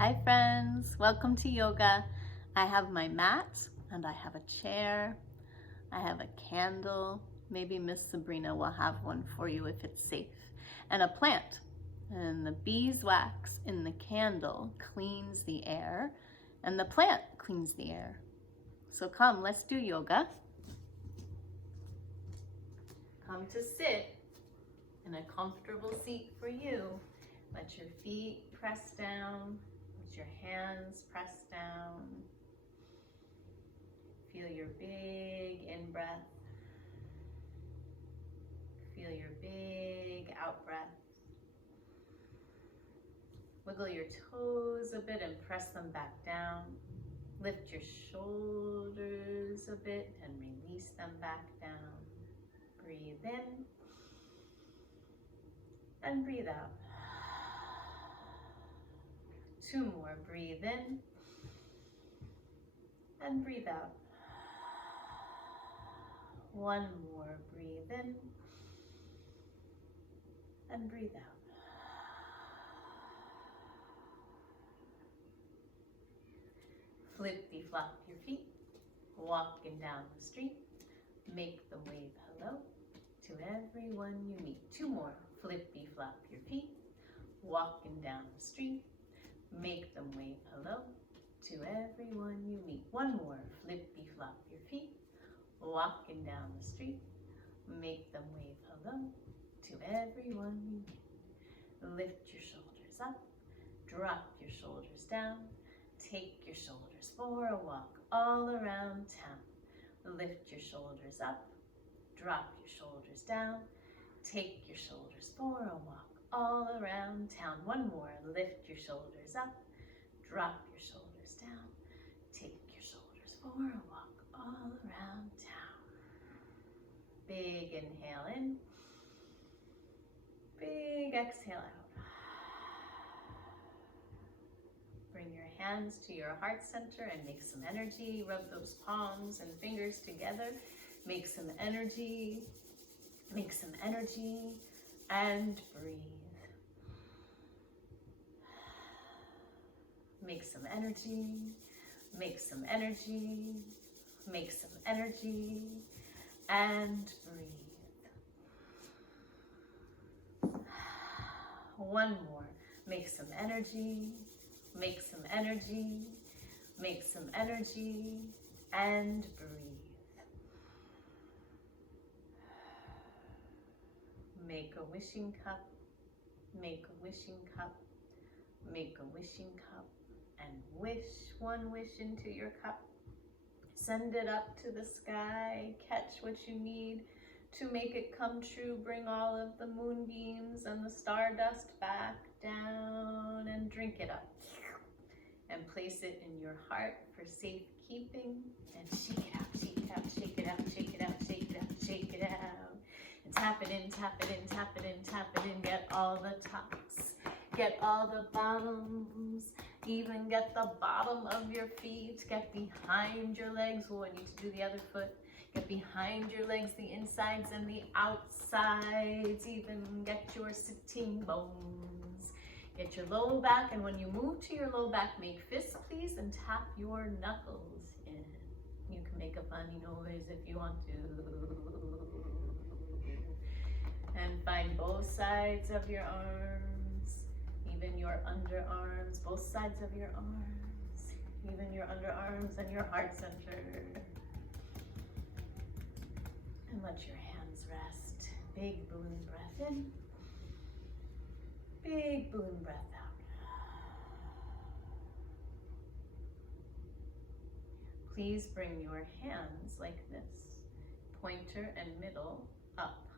Hi friends, welcome to yoga. I have my mat and I have a chair. I have a candle. Maybe Miss Sabrina will have one for you if it's safe. And a plant. And the beeswax in the candle cleans the air and the plant cleans the air. So come, let's do yoga. Come to sit in a comfortable seat for you. Let your feet press down. Let your hands press down. Feel your big in-breath. Feel your big out-breath. Wiggle your toes a bit and press them back down. Lift your shoulders a bit and release them back down. Breathe in and breathe out. 2 more. Breathe in and breathe out. 1 more. Breathe in and breathe out. Flippy-flop your feet, walking down the street. Make them wave hello to everyone you meet. 2 more. Flippy-flop your feet, walking down the street. Make them wave hello to everyone you meet. 1 more. Flippy-flop your feet, walking down the street. Make them wave hello to everyone you meet. Lift your shoulders up, drop your shoulders down. Take your shoulders for a walk all around town. Lift your shoulders up, drop your shoulders down. Take your shoulders for a walk all around town. 1 more. Lift your shoulders up, drop your shoulders down. Take your shoulders for a walk all around town. Big inhale in, big exhale out. Bring your hands to your heart center and make some energy. Rub those palms and fingers together. Make some energy. Make some energy and breathe. Make some energy. Make some energy. Make some energy and breathe. 1 more. Make some energy. Make some energy, make some energy, and breathe. Make a wishing cup, make a wishing cup, make a wishing cup, and wish 1 wish into your cup. Send it up to the sky, catch what you need to make it come true. Bring all of the moonbeams and the stardust back down and drink it up. And place it in your heart for safekeeping. And shake it out, shake it out, shake it out, shake it out, shake it out, shake it out. And tap it in, tap it in, tap it in, tap it in. Get all the tops, get all the bottoms, even get the bottom of your feet. Get behind your legs. Oh, I need to do the other foot. Get behind your legs, the insides and the outsides. Even get your sitting bones. Get your low back, and when you move to your low back, make fists, please, and tap your knuckles in. You can make a funny noise if you want to. And find both sides of your arms, even your underarms, both sides of your arms, even your underarms and your heart center. And let your hands rest. Big balloon breath in. Big balloon breath out. Please bring your hands like this. Pointer and middle up.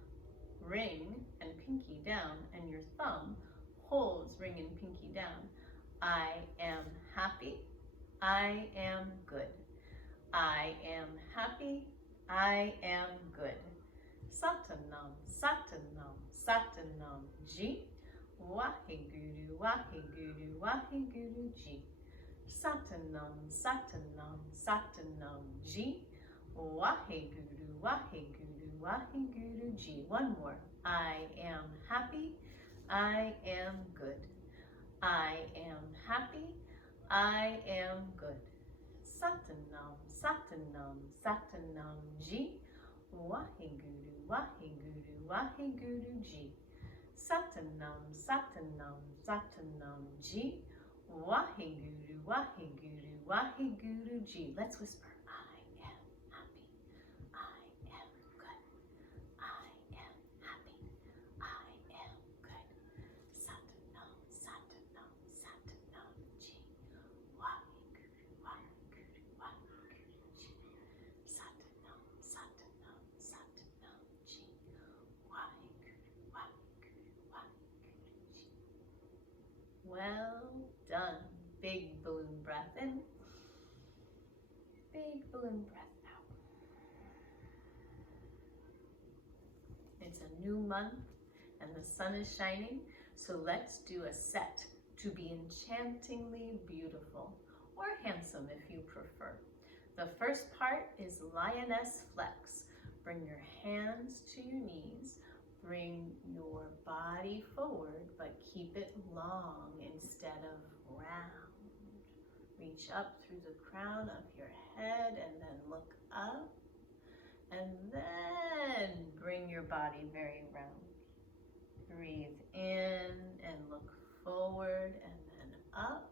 Ring and pinky down, and your thumb holds ring and pinky down. I am happy. I am good. I am happy. I am good. Satanam, Satanam, Satanam Ji. Waheguru, Waheguru, Waheguru Ji. Satanam, Satanam, Satanam Ji. Waheguru, Waheguru, Waheguru Ji. 1 more. I am happy. I am good. I am happy. I am good. Satanam, Satanam, Satanam Ji. Waheguru, Waheguru, Waheguru Ji. Satanam, Satanam, Satanam Ji. Waheguru, Waheguru, Waheguru Ji. Let's whisper. I am happy. I am good. I am happy. I am good. Satanam, Satanam, Satanam Ji. Waheguru, Waheguru, Waheguru Ji. Satanam, Satanam, Satanam Ji. Waheguru, Waheguru, Waheguru Ji. Well done. Big balloon breath in. Big balloon breath out. It's a new month and the sun is shining, so let's do a set to be enchantingly beautiful, or handsome if you prefer. The first part is lioness flex. Bring your hands to your knees. Bring your body forward, but keep it long instead of round. Reach up through the crown of your head and then look up. And then bring your body very round. Breathe in and look forward and then up.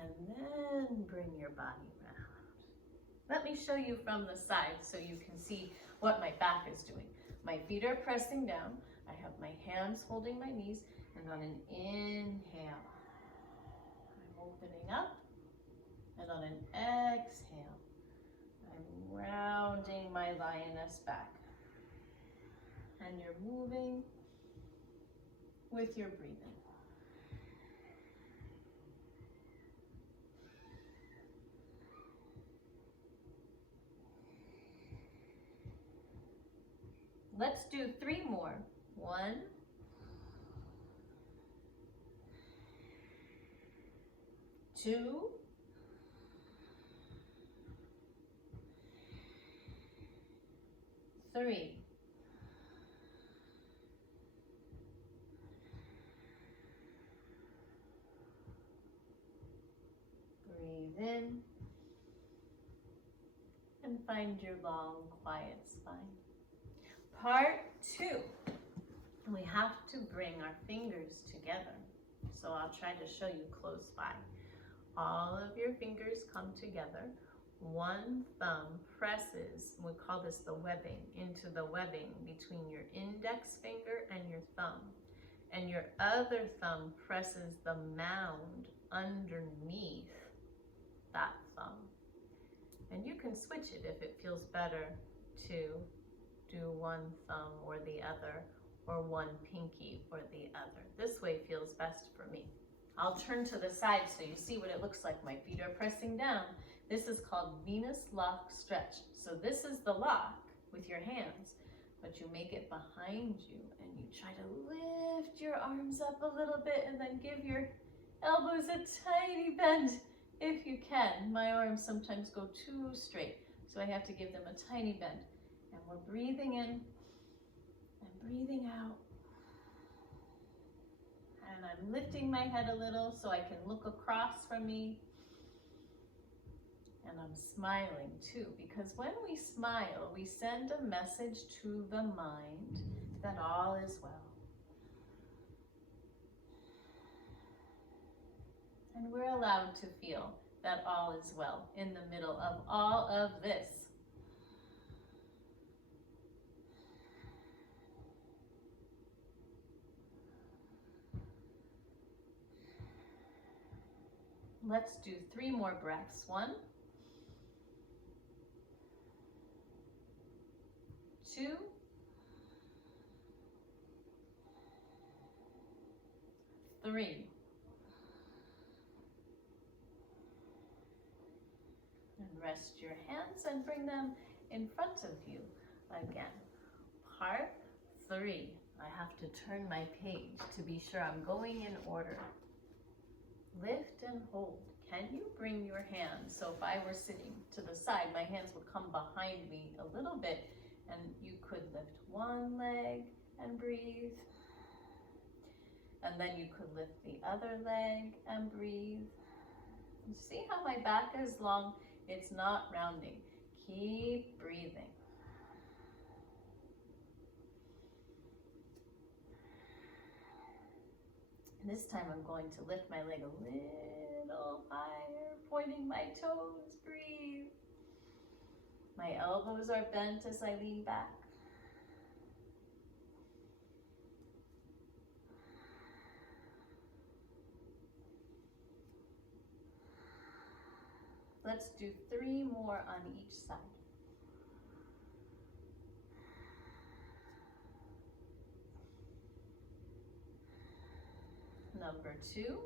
And then bring your body round. Let me show you from the side so you can see what my back is doing. My feet are pressing down. I have my hands holding my knees, and on an inhale, I'm opening up, and on an exhale, I'm rounding my lioness back. And you're moving with your breathing. Let's do 3 more. 1, 2, 3. Breathe in and find your long, quiet spine. Part 2, we have to bring our fingers together. So I'll try to show you close by. All of your fingers come together. One thumb presses, we call this the webbing, into the webbing between your index finger and your thumb. And your other thumb presses the mound underneath that thumb. And you can switch it if it feels better to do one thumb or the other, or one pinky or the other. This way feels best for me. I'll turn to the side so you see what it looks like. My feet are pressing down. This is called Venus lock stretch. So this is the lock with your hands, but you make it behind you and you try to lift your arms up a little bit and then give your elbows a tiny bend if you can. My arms sometimes go too straight, so I have to give them a tiny bend. And we're breathing in and breathing out. And I'm lifting my head a little so I can look across from me. And I'm smiling too, because when we smile, we send a message to the mind that all is well. And we're allowed to feel that all is well in the middle of all of this. Let's do 3 more breaths. 1, 2, 3. And rest your hands and bring them in front of you again. Part 3. I have to turn my page to be sure I'm going in order. Lift and hold. Can you bring your hands? So if I were sitting to the side, my hands would come behind me a little bit, and you could lift one leg and breathe. And then you could lift the other leg and breathe. See how my back is long? It's not rounding. Keep breathing. And this time I'm going to lift my leg a little higher, pointing my toes. Breathe. My elbows are bent as I lean back. Let's do 3 more on each side. Number 2.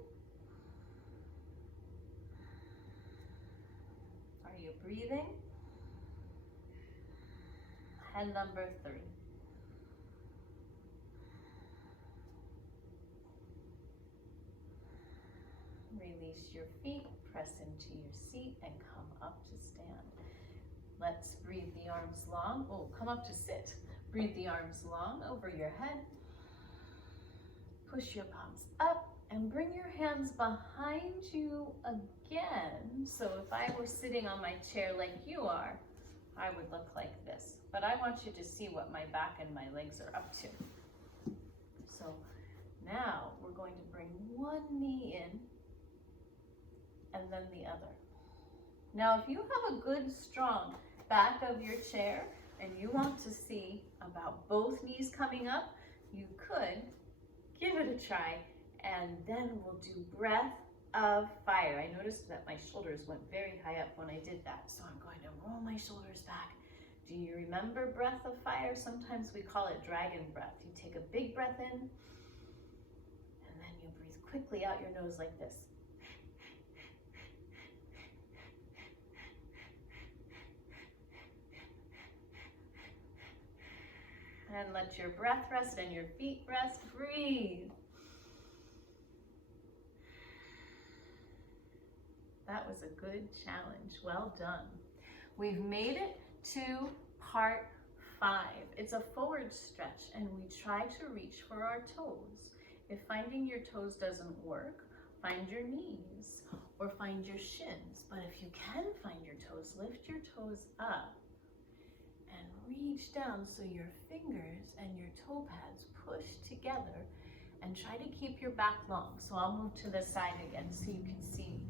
Are you breathing? And number 3. Release your feet, press into your seat, and come up to stand. Let's breathe the arms long. Oh, come up to sit. Breathe the arms long over your head. Push your palms up and bring your hands behind you again. So if I were sitting on my chair like you are, I would look like this. But I want you to see what my back and my legs are up to. So now we're going to bring one knee in and then the other. Now, if you have a good, strong back of your chair and you want to see about both knees coming up, you could give it a try, and then we'll do breath of fire. I noticed that my shoulders went very high up when I did that, so I'm going to roll my shoulders back. Do you remember breath of fire? Sometimes we call it dragon breath. You take a big breath in, and then you breathe quickly out your nose like this. And let your breath rest and your feet rest. Breathe. That was a good challenge. Well done. We've made it to part 5. It's a forward stretch, and we try to reach for our toes. If finding your toes doesn't work, find your knees or find your shins. But if you can find your toes, lift your toes up and reach down so your fingers and your toe pads push together, and try to keep your back long. So I'll move to the side again so you can see me.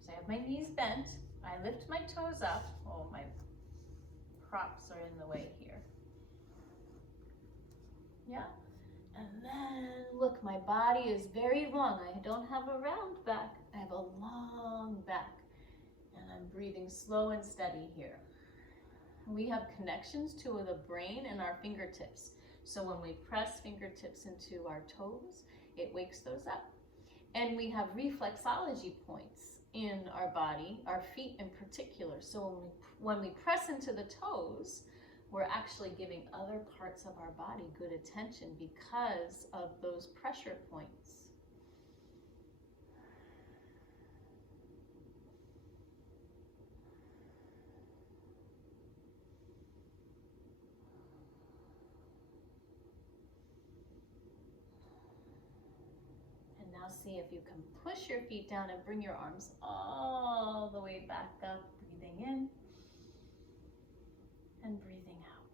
So I have my knees bent. I lift my toes up. Oh, my props are in the way here. Yeah. And then look, my body is very long. I don't have a round back. I have a long back. And I'm breathing slow and steady here. We have connections to the brain and our fingertips. So when we press fingertips into our toes, it wakes those up. And we have reflexology points in our body, our feet in particular. So when we press into the toes, we're actually giving other parts of our body good attention because of those pressure points. Now see if you can push your feet down and bring your arms all the way back up, breathing in and breathing out.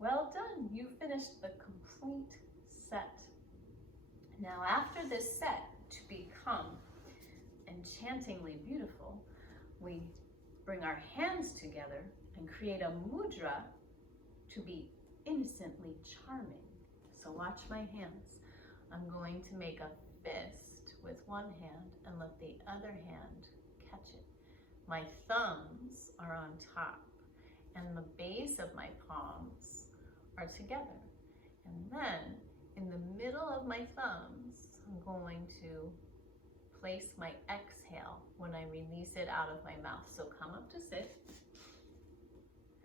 Well done, you finished the complete set. Now after this set, to become enchantingly beautiful, we bring our hands together and create a mudra to be innocently charming. So watch my hands. I'm going to make a fist with one hand and let the other hand catch it. My thumbs are on top and the base of my palms are together. And then in the middle of my thumbs, I'm going to place my exhale when I release it out of my mouth. So come up to sit,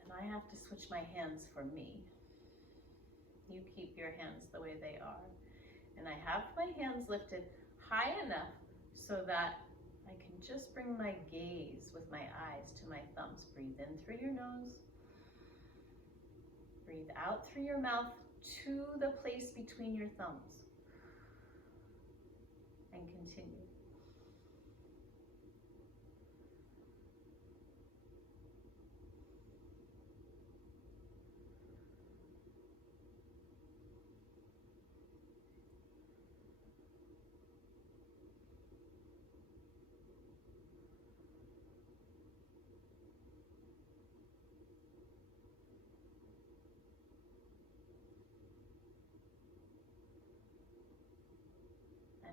and I have to switch my hands for me. You keep your hands the way they are. And I have my hands lifted high enough so that I can just bring my gaze with my eyes to my thumbs. Breathe in through your nose. Breathe out through your mouth to the place between your thumbs. And continue.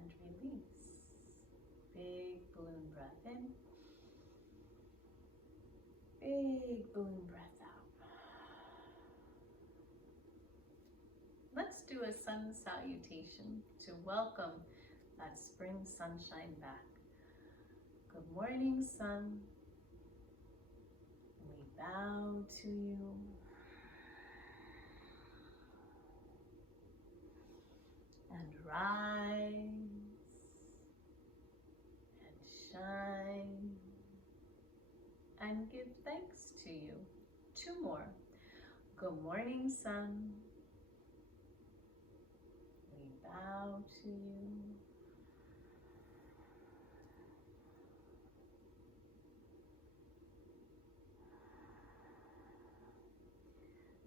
and release. Big balloon breath in. Big balloon breath out. Let's do a sun salutation to welcome that spring sunshine back. Good morning, sun. We bow to you. And rise and shine and give thanks to you. Two more. Good morning, sun. We bow to you.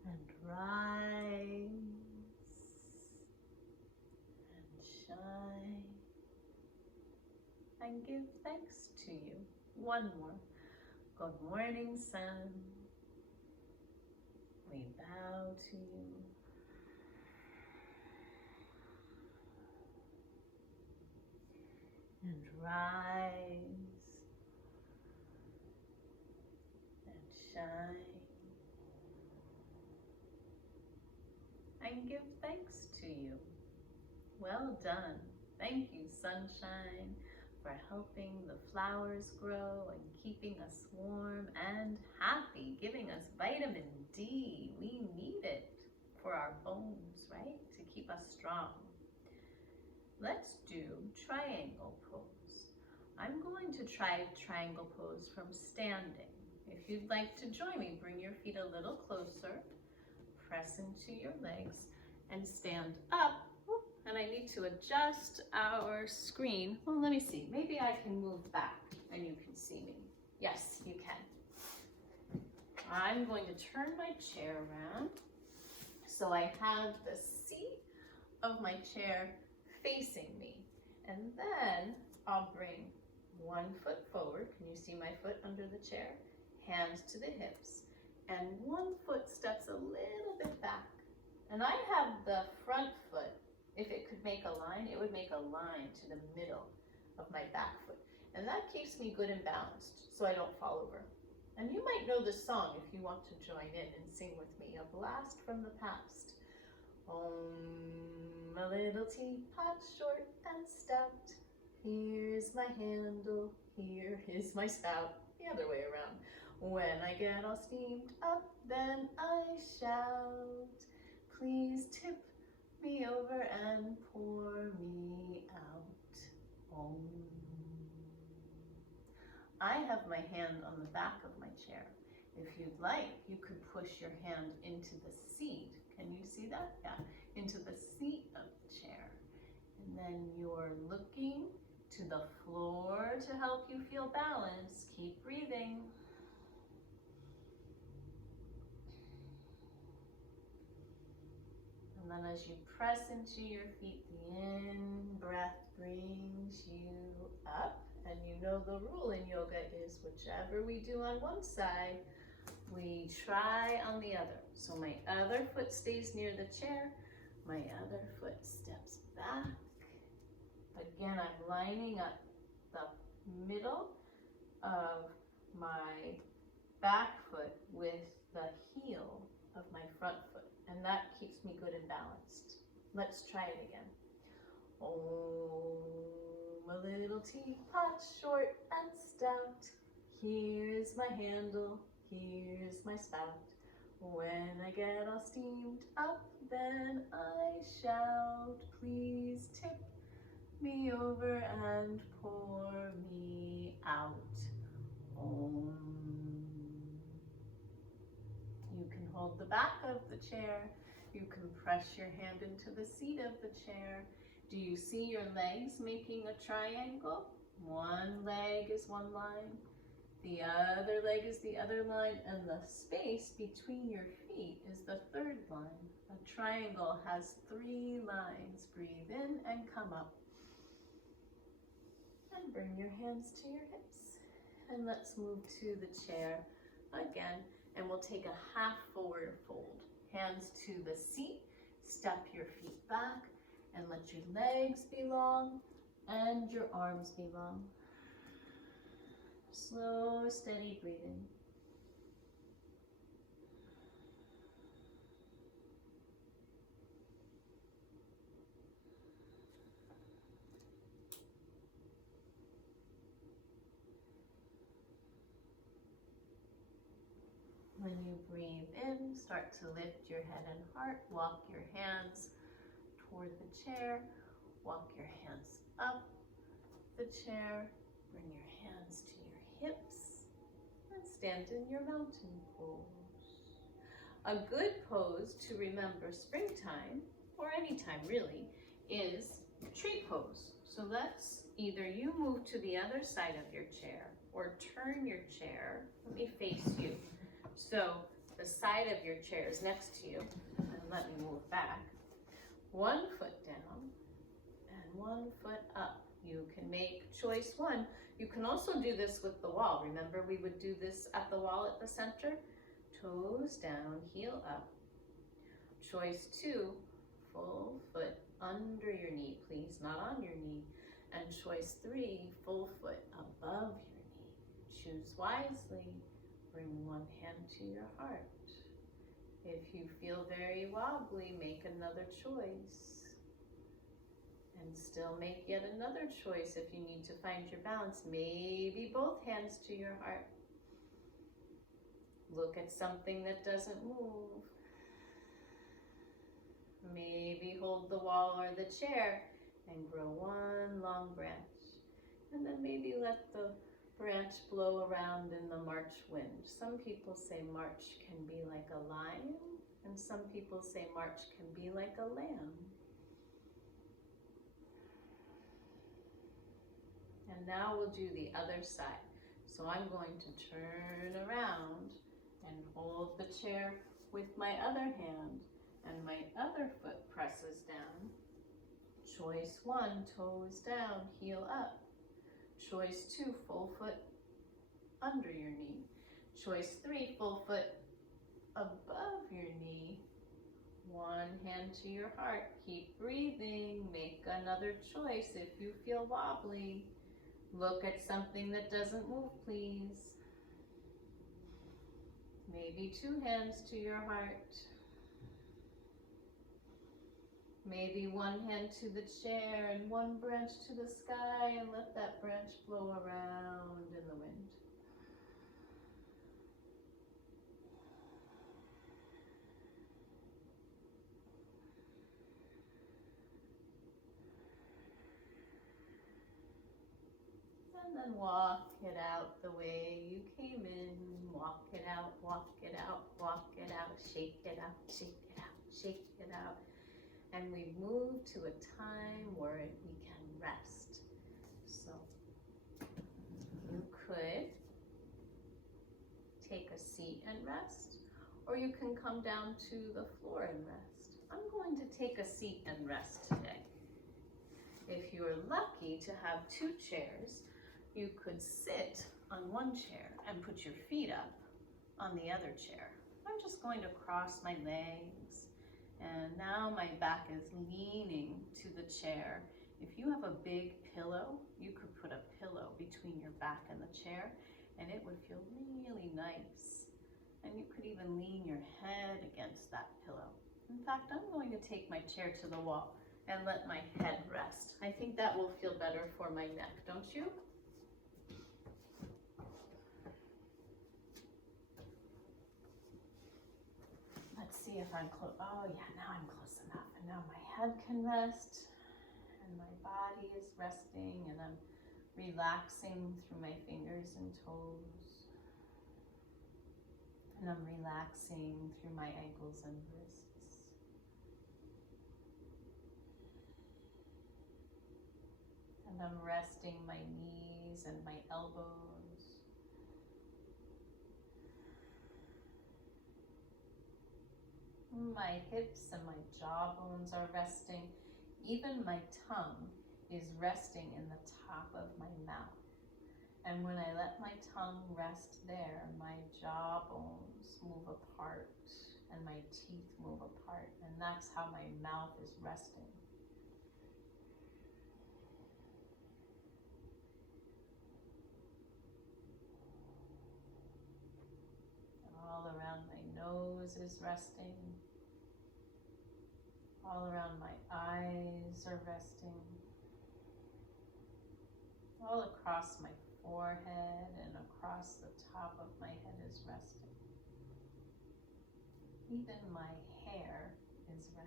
And rise and shine and give thanks to you. One more. Good morning, sun. We bow to you. And rise and shine and give thanks to you. Well done. Thank you, sunshine, for helping the flowers grow and keeping us warm and happy, giving us vitamin D. We need it for our bones, right? To keep us strong. Let's do triangle pose. I'm going to try triangle pose from standing. If you'd like to join me, bring your feet a little closer, press into your legs, and stand up. And I need to adjust our screen. Well, let me see. Maybe I can move back and you can see me. Yes, you can. I'm going to turn my chair around so I have the seat of my chair facing me. And then I'll bring one foot forward. Can you see my foot under the chair? Hands to the hips. And one foot steps a little bit back. And I have the front foot. If it could make a line, it would make a line to the middle of my back foot. And that keeps me good and balanced so I don't fall over. And you might know this song if you want to join in and sing with me, A Blast from the Past. A little teapot short and stout, here's my handle, here is my spout. The other way around. When I get all steamed up, then I shout, please tip me over and pour me out. I have my hand on the back of my chair. If you'd like, you could push your hand into the seat. Can you see that? Yeah, into the seat of the chair. And then you're looking to the floor to help you feel balanced. Keep breathing. And then as you press into your feet, the in-breath brings you up. And you know the rule in yoga is whichever we do on one side, we try on the other. So my other foot stays near the chair, my other foot steps back. Again, I'm lining up the middle of my back foot with the heel of my front foot. And that keeps me good and balanced. Let's try it again. A little teapot short and stout, here's my handle, here's my spout. When I get all steamed up, then I shout, please tip me over and pour me out. You can hold the back of the chair. You can press your hand into the seat of the chair. Do you see your legs making a triangle? One leg is one line, the other leg is the other line, and the space between your feet is the third line. A triangle has 3 lines. Breathe in and come up. And bring your hands to your hips. And let's move to the chair again, and we'll take a half forward fold. Hands to the seat, step your feet back, and let your legs be long. And your arms be long. Slow, steady breathing. When you breathe in, start to lift your head and heart. Walk your hands toward the chair. Walk your hands up the chair. Bring your hands to your hips and stand in your mountain pose. A good pose to remember springtime, or anytime really, is tree pose. So let's either you move to the other side of your chair or turn your chair. Let me face you. So the side of your chair is next to you, and let me move back. 1 foot down and 1 foot up. You can make choice 1. You can also do this with the wall. Remember, we would do this at the wall at the center. Toes down, heel up. Choice 2, full foot under your knee, please, not on your knee. And choice 3, full foot above your knee. Choose wisely. Bring one hand to your heart. If you feel very wobbly, make another choice. And still make yet another choice if you need to find your balance. Maybe both hands to your heart. Look at something that doesn't move. Maybe hold the wall or the chair and grow one long branch. And then maybe let the branch blow around in the March wind. Some people say March can be like a lion, and some people say March can be like a lamb. And now we'll do the other side. So I'm going to turn around and hold the chair with my other hand, and my other foot presses down. Choice 1, toes down, heel up. Choice 2, full foot under your knee. Choice 3, full foot above your knee. One hand to your heart. Keep breathing. Make another choice if you feel wobbly. Look at something that doesn't move, please. Maybe 2 hands to your heart. Maybe 1 hand to the chair and 1 branch to the sky, and let that branch blow around in the wind. And then walk it out the way you came in. Walk it out, walk it out, walk it out. Shake it out, shake it out, shake it out. And we move to a time where we can rest. So you could take a seat and rest, or you can come down to the floor and rest. I'm going to take a seat and rest today. If you're lucky to have 2 chairs, you could sit on 1 chair and put your feet up on the other chair. I'm just going to cross my legs. And now my back is leaning to the chair. If you have a big pillow, you could put a pillow between your back and the chair, and it would feel really nice. And you could even lean your head against that pillow. In fact, I'm going to take my chair to the wall and let my head rest. I think that will feel better for my neck, don't you? Let's see if I'm close. Oh yeah, now I'm close enough. And now my head can rest and my body is resting, and I'm relaxing through my fingers and toes. And I'm relaxing through my ankles and wrists. And I'm resting my knees and my elbows. My hips and my jawbones are resting. Even my tongue is resting in the top of my mouth. And when I let my tongue rest there, my jawbones move apart and my teeth move apart. And that's how my mouth is resting. nose is resting. All around my eyes are resting. All across my forehead and across the top of my head is resting. Even my hair is resting.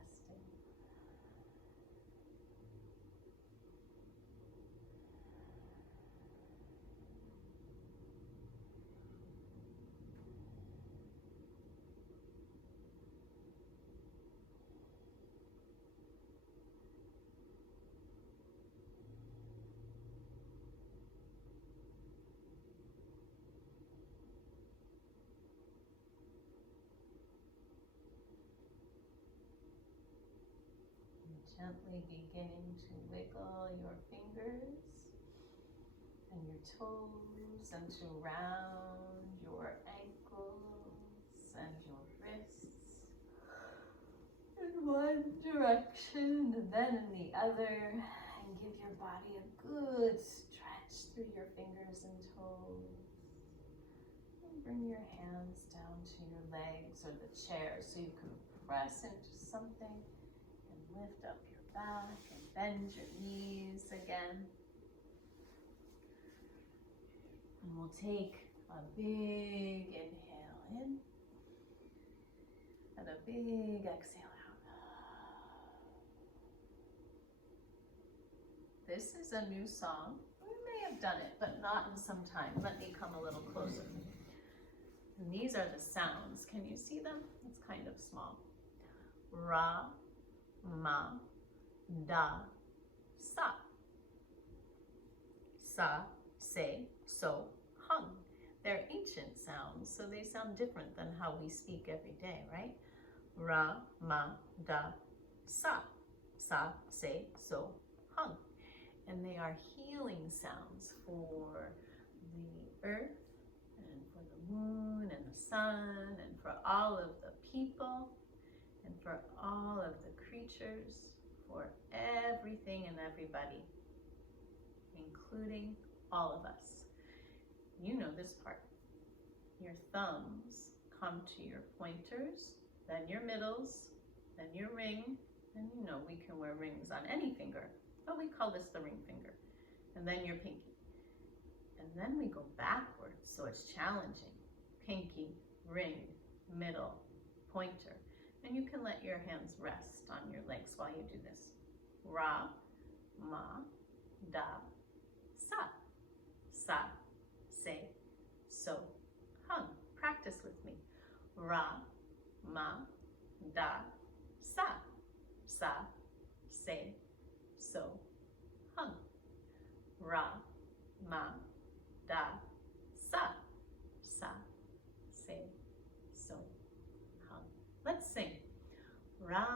Gently beginning to wiggle your fingers and your toes and to round your ankles and your wrists in one direction and then in the other, and give your body a good stretch through your fingers and toes. And bring your hands down to your legs or the chair so you can press into something. Lift up your back and bend your knees again. And we'll take a big inhale in and a big exhale out. This is a new song. We may have done it, but not in some time. Let me come a little closer. And these are the sounds. Can you see them? It's kind of small. Ra, ma, da, sa. Sa, se, so, hung. They're ancient sounds, so they sound different than how we speak every day, right? Ra, ma, da, sa. Sa, se, so, hung. And they are healing sounds for the earth and for the moon and the sun and for all of the people and for all of the creatures, for everything and everybody, including all of us. You know this part. Your thumbs come to your pointers, then your middles, then your ring, and you know we can wear rings on any finger, but we call this the ring finger, and then your pinky. And then we go backwards, so it's challenging. Pinky, ring, middle, pointer. And you can let your hands rest on your legs while you do this. Ra, ma, da, sa. Sa, se, so, hung. Practice with me. Ra, ma, da, sa. Sa, se, so, hung. Ra, ma, da, sa. Sa, se, so, hung. Let's sing. Ra,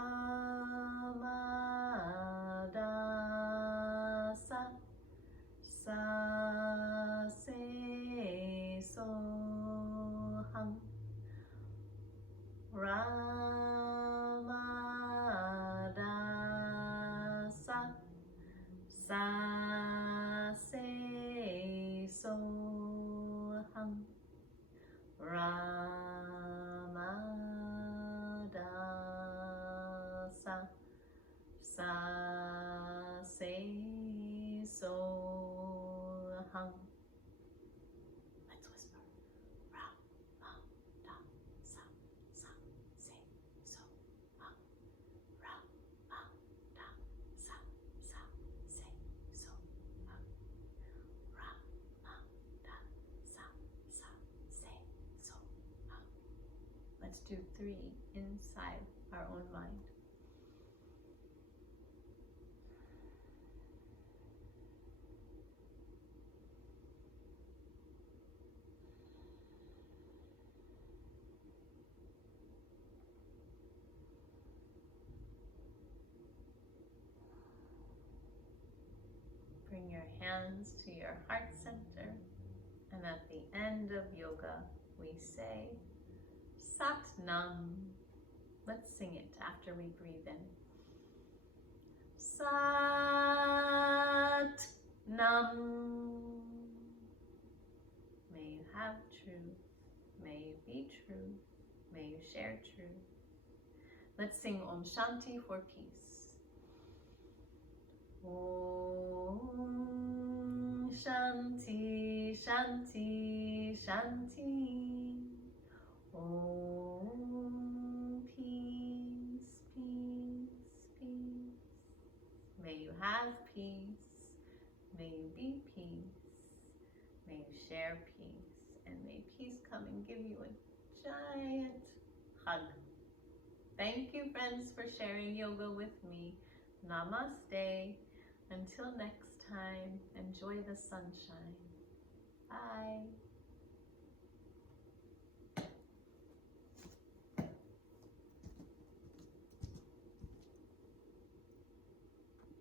ma, da, sa. Sa, se, so, hung. Ra, ma, da, sa. Sa, se, so, hung. Ra, ma, da, sa. Sa, se, so, hung. Let's whisper. Ra, ma, da, sa, sa, se, so, hung. Ra, ma, da, sa, se, so, hung. Ra, ma, da, sa, se, so, hung. Let's do 3 inside our own mind. Bring your hands to your heart center, and at the end of yoga, we say Sat Nam. Let's sing it after we breathe in. Sat Nam. May you have truth. May you be true. May you share truth. Let's sing Om Shanti for peace. Om Shanti, Shanti, Shanti. Om peace, peace, peace. May you have peace. May you be peace. May you share peace. And may peace come and give you a giant hug. Thank you, friends, for sharing yoga with me. Namaste. Until next time, enjoy the sunshine. Bye.